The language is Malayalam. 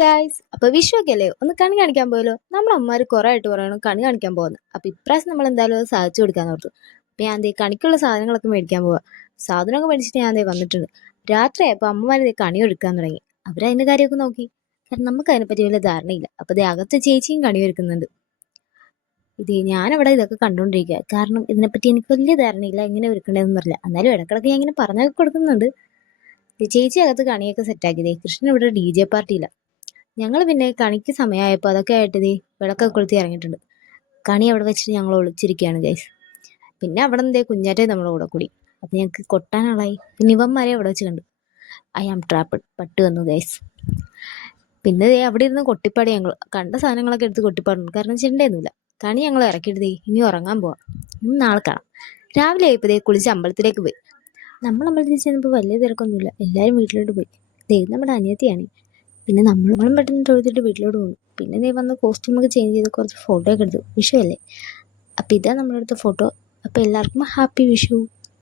ഗായ്സ്, അപ്പൊ വിഷു ഒക്കെ അല്ലേ, ഒന്ന് കണി കാണിക്കാൻ പോയല്ലോ. നമ്മളെ അമ്മമാര് കുറെ ആയിട്ട് പറയണം കണി കാണിക്കാൻ പോകുന്നു. അപ്പൊ ഇപ്രാവശ്യം നമ്മൾ എന്തായാലും അത് സാധിച്ചു കൊടുക്കാന്ന് ഓർത്തു. അപ്പൊ ഞാൻ ദേ കണിക്കുള്ള സാധനങ്ങളൊക്കെ മേടിക്കാൻ പോവാ. സാധനമൊക്കെ മേടിച്ചിട്ട് ഞാൻ ദേ വന്നിട്ടുണ്ട്. രാത്രിയായപ്പോ അമ്മമാര് ദേ കണി ഒരുക്കാൻ തുടങ്ങി. അവരതിന്റെ കാര്യമൊക്കെ നോക്കി. കാരണം നമുക്ക് അതിനെപ്പറ്റി വലിയ ധാരണയില്ല. അപ്പൊ ദേ അകത്ത് ചേച്ചിയും കണി ഒരുക്കുന്നുണ്ട്. ഇത് ഞാനവിടെ ഇതൊക്കെ കണ്ടോണ്ടിരിക്കുക. കാരണം ഇതിനെപ്പറ്റി എനിക്ക് വലിയ ധാരണയില്ല, എങ്ങനെ ഒരുക്കണ്ടതെന്ന് അറിയില്ല. എന്നാലും ഇടക്കിടക്ക് ഞാൻ ഇങ്ങനെ പറഞ്ഞൊക്കെ കൊടുക്കുന്നുണ്ട്. ദേ ചേച്ചി അകത്ത് കണിയൊക്കെ സെറ്റാക്കിയതേ. കൃഷ്ണൻ ഇവിടെ DJ പാർട്ടിയില്ല. ഞങ്ങൾ പിന്നെ കണിക്ക് സമയമായപ്പോൾ അതൊക്കെ ആയിട്ട് ദേ വിളക്കൊക്കെ കൊളുത്തി ഇറങ്ങിയിട്ടുണ്ട്. കണി അവിടെ വെച്ചിട്ട് ഞങ്ങൾ ഒളിച്ചിരിക്കുകയാണ് ഗൈസ്. പിന്നെ അവിടെ നിന്ന് കുഞ്ഞാറ്റെ നമ്മുടെ കൂടെ കൂടി. അപ്പം ഞങ്ങൾക്ക് കൊട്ടാനാളായി. പിന്നെ ഇവന്മാരെ അവിടെ വെച്ച് കണ്ടു. ഐ ആം ട്രാപ്പിഡ് പട്ട് വന്നു ഗൈസ്. പിന്നെ ദേ അവിടെ ഇരുന്ന് കൊട്ടിപ്പാടി ഞങ്ങൾ കണ്ട സാധനങ്ങളൊക്കെ എടുത്ത് കൊട്ടിപ്പാടുന്നു. കാരണം ചിണ്ടയൊന്നുമില്ല. കണി ഞങ്ങൾ ഇറക്കിയിട്ട് ദേ ഇനി ഉറങ്ങാൻ പോവാം. ഇനി നാളെ കാണാം. രാവിലെ ആയപ്പോൾ ദേ കുളിച്ച് അമ്പലത്തിലേക്ക് പോയി. നമ്മൾ അമ്പലത്തിൽ ചെന്നപ്പോൾ വലിയ തിരക്കൊന്നുമില്ല. എല്ലാവരും വീട്ടിലോട്ട് പോയി. ദേ നമ്മുടെ അനിയത്തിയാണ്. പിന്നെ നമ്മളും പെട്ടെന്ന് തൊഴുതിട്ട് വീട്ടിലോട്ട് പോകുന്നു. പിന്നെ നീ വന്ന് കോസ്റ്റ്യൂമൊക്കെ ചേഞ്ച് ചെയ്ത് കുറച്ച് ഫോട്ടോ ഒക്കെ എടുത്തു. വിഷു അല്ലേ, അപ്പം ഇതാ നമ്മളെടുത്ത ഫോട്ടോ. അപ്പം എല്ലാവർക്കും ഹാപ്പി വിഷു.